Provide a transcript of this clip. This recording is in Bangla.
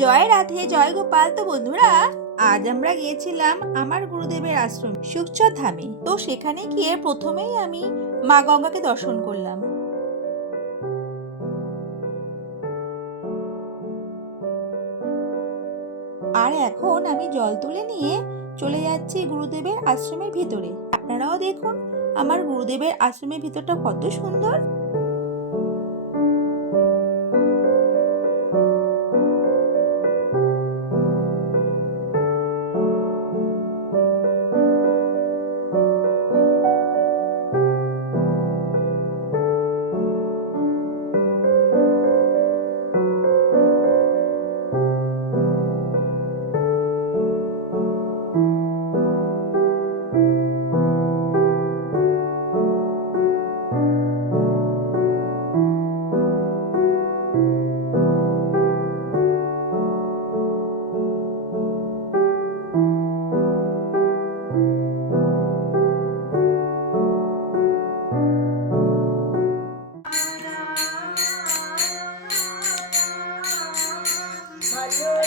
জয় রাধে, জয় গোপাল। তো বন্ধুরা, আজ আমরা গিয়েছিলাম আমার গুরুদেবের আশ্রম, সুখচর ধামে। তো সেখানে গিয়ে প্রথমেই আমি মা গঙ্গাকে দর্শন করলাম। আর এখন আমি জল তুলে নিয়ে চলে যাচ্ছি গুরুদেবের আশ্রমের ভিতরে। আপনারাও দেখুন, আমার গুরুদেবের আশ্রমের ভিতরটা কত সুন্দর। Lord.